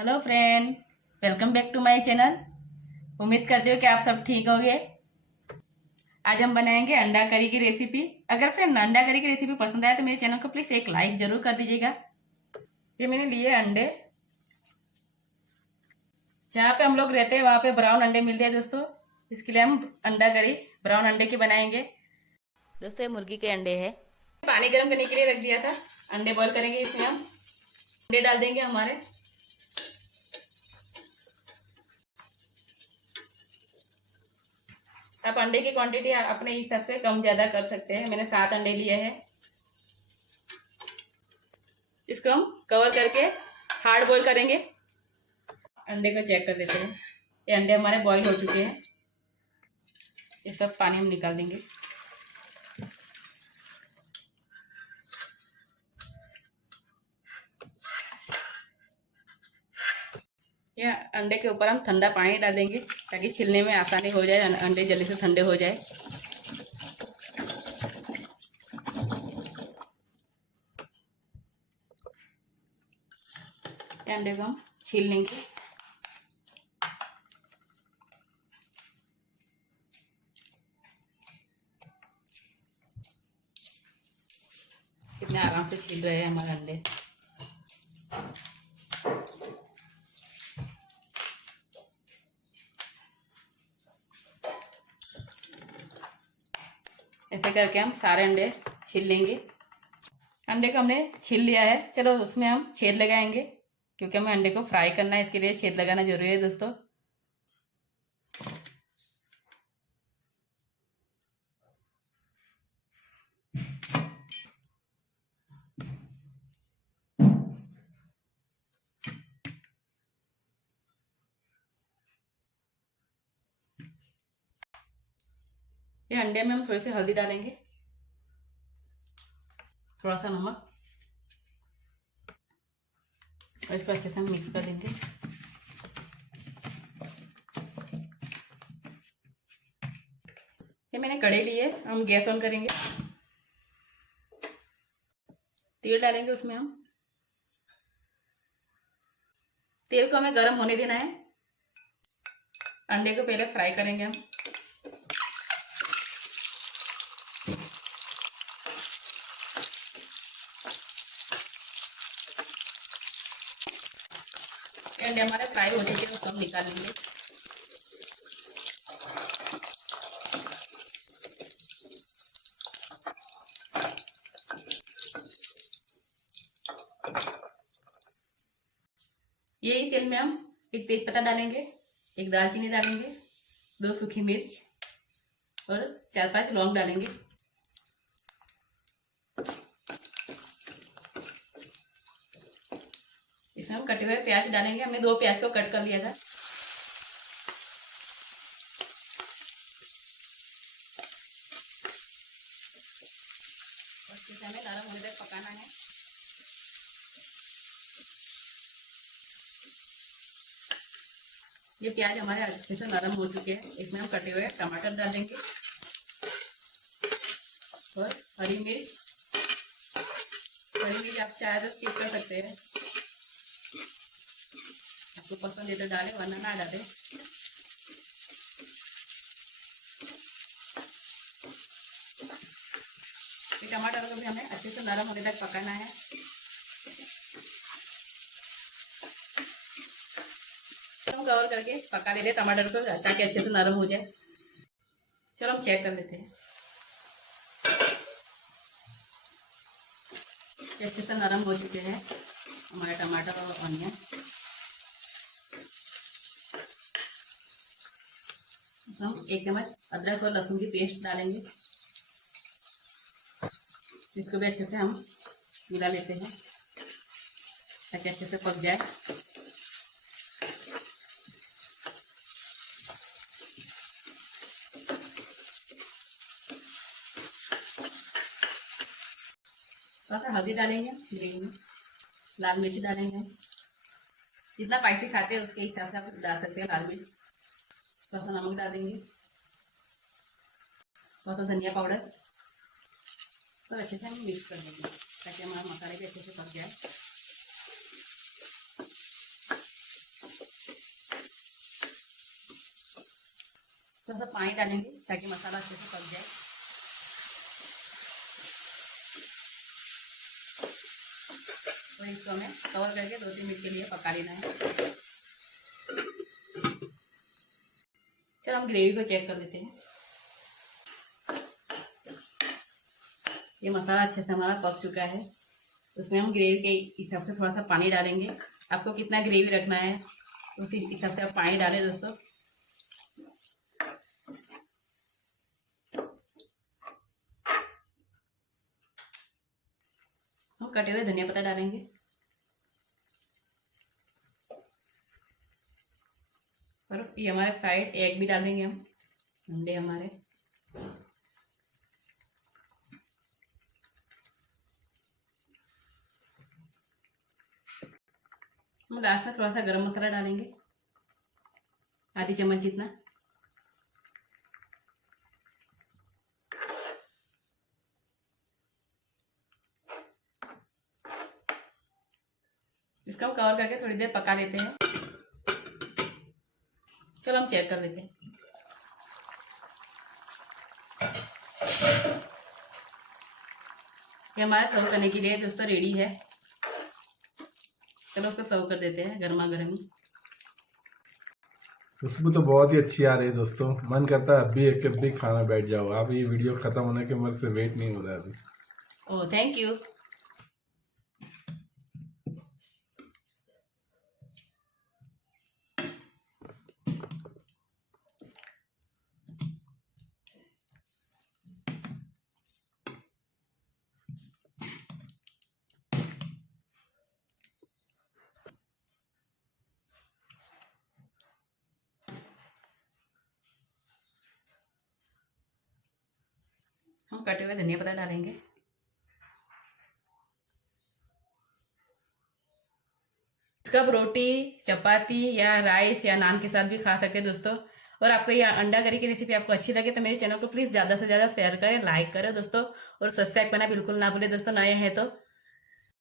Hello friend, welcome back to my channel. उम्मीद करती हूँ कि आप सब ठीक होंगे। आज हम बनाएंगे अंडा करी की रेसिपी। अगर फ्रेंड अंडा करी की रेसिपी पसंद आए तो मेरे चैनल को प्लीज़ एक लाइक ज़रूर कर दीजिएगा। ये मैंने लिए अंडे। जहाँ पे हम लोग रहते हैं वहाँ पे ब्राउन अंडे मिलते हैं दोस्तों। इसके लिए हम अंडा करी ब्राउन अंडे की बनाएंगे। दोस्तों ये मुर्गी के अंडे हैं। पानी गर्म करने के लिए रख दिया था। अंडे बॉईल करेंगे। इसमें हम अंडे डाल देंगे हमारे। आप अंडे की क्वांटिटी अपने हिसाब से कम ज्यादा कर सकते हैं। मैंने 7 अंडे लिए हैं। इसको हम कवर करके हार्ड बॉईल करेंगे। अंडे को चेक कर लेते हैं। ये अंडे हमारे बॉईल हो चुके हैं। ये सब पानी हम निकाल देंगे। ये अंडे के ऊपर हम ठंडा पानी डाल देंगे ताकि छीलने में आसानी हो जाए, अंडे जल्दी से ठंडे हो जाए। ये अंडे को हम छील लेंगे। कितने आराम से छील रहे हैं हमारे अंडे। ऐसे करके हम सारे अंडे छील लेंगे। अंडे को हमने छील लिया है। चलो उसमें हम छेद लगाएंगे क्योंकि हमें अंडे को फ्राई करना है। इसके लिए छेद लगाना जरूरी है दोस्तों। ये अंडे में हम थोड़ी सी हल्दी डालेंगे, थोड़ा सा नमक, और इसको अच्छे से हम मिक्स कर देंगे। ये मैंने कढ़ाई ली है। हम गैस ऑन करेंगे। तेल डालेंगे उसमें हम। तेल को हमें गर्म होने देना है। अंडे को पहले फ्राई करेंगे हम। अंडे हमारे फ्राई हो चुके हैं, उसको हम निकाल लेंगे। यही तेल में हम एक तेजपत्ता डालेंगे, एक दालचीनी डालेंगे, 2 सूखी मिर्च और 4-5 लौंग डालेंगे। इसमें हम कटे हुए प्याज डालेंगे। हमने 2 प्याज को कट कर लिया था। और इसे हमें नरम होने तक पकाना है। ये प्याज हमारे अच्छे से नरम हो चुके हैं। इसमें हम कटे हुए टमाटर डालेंगे और हरी मिर्च। हरी मिर्च आप चाहे तो स्किप कर सकते हैं, आपको पसंद है तो डालें वरना ना डालें। टमाटर को भी हमें अच्छे से नरम होने तक पकाना है। हम कवर करके पका लेते हैं टमाटर को ताकि अच्छे से नरम हो जाए। चलो हम चेक कर लेते हैं। अच्छे से नरम हो चुके हैं हमारे टमाटर और ऑनियन। हम 1 चम्मच अदरक और लहसुन की पेस्ट डालेंगे। इसको भी अच्छे से हम मिला लेते हैं ताकि अच्छे से पक जाए। थोड़ा सा हल्दी डालेंगे, ग्रीन लाल मिर्च डालेंगे। जितना स्पाइसी खाते हैं उसके हिसाब से आप डाल सकते हैं लाल मिर्च। थोड़ा सा नमक डाल देंगे, थोड़ा सा धनिया पाउडर और अच्छे से हम मिक्स कर देंगे ताकि हमारा मसाले भी अच्छे से पक जाए। थोड़ा सा पानी डालेंगे ताकि मसाला अच्छे से पक जाए। तो इसको हमें कवर करके 2-3 मिनट के लिए पका लेना है। चलो हम ग्रेवी को चेक कर लेते हैं। ये मसाला अच्छे से हमारा पक चुका है। उसमें हम ग्रेवी के हिसाब से थोड़ा सा पानी डालेंगे। आपको कितना ग्रेवी रखना है उसी हिसाब से आप पानी डालें दोस्तों। हम कटे हुए धनिया पत्ता डालेंगे और ये हमारे फ्राइड एग भी डालेंगे हम, अंडे हमारे। हम लास्ट में थोड़ा सा गरम मसाला डालेंगे, आधी चम्मच जितना। इसका हम कवर करके थोड़ी देर पका लेते हैं। चलो हम चेक कर लेते हैं। ये हमारा सर्व करने के लिए दोस्तों रेडी है। चलो उसको सर्व कर देते हैं गर्मा गर्म ही। खुशबू तो बहुत ही अच्छी आ रही है दोस्तों, मन करता है अभी एक भी खाना बैठ जाओ। आप ये वीडियो खत्म होने के मेरे से वेट नहीं हो रहा अभी। Oh thank you. हम कटे हुए धनिया पत्ता डालेंगे। इसका आप रोटी, चपाती या राइस या नान के साथ भी खा सकते हैं दोस्तों। और आपको ये अंडा करी की रेसिपी आपको अच्छी लगे तो मेरे चैनल को प्लीज ज्यादा से ज्यादा शेयर करें, लाइक करें दोस्तों, और सब्सक्राइब करना बिल्कुल ना भूलें दोस्तों, नए हैं तो।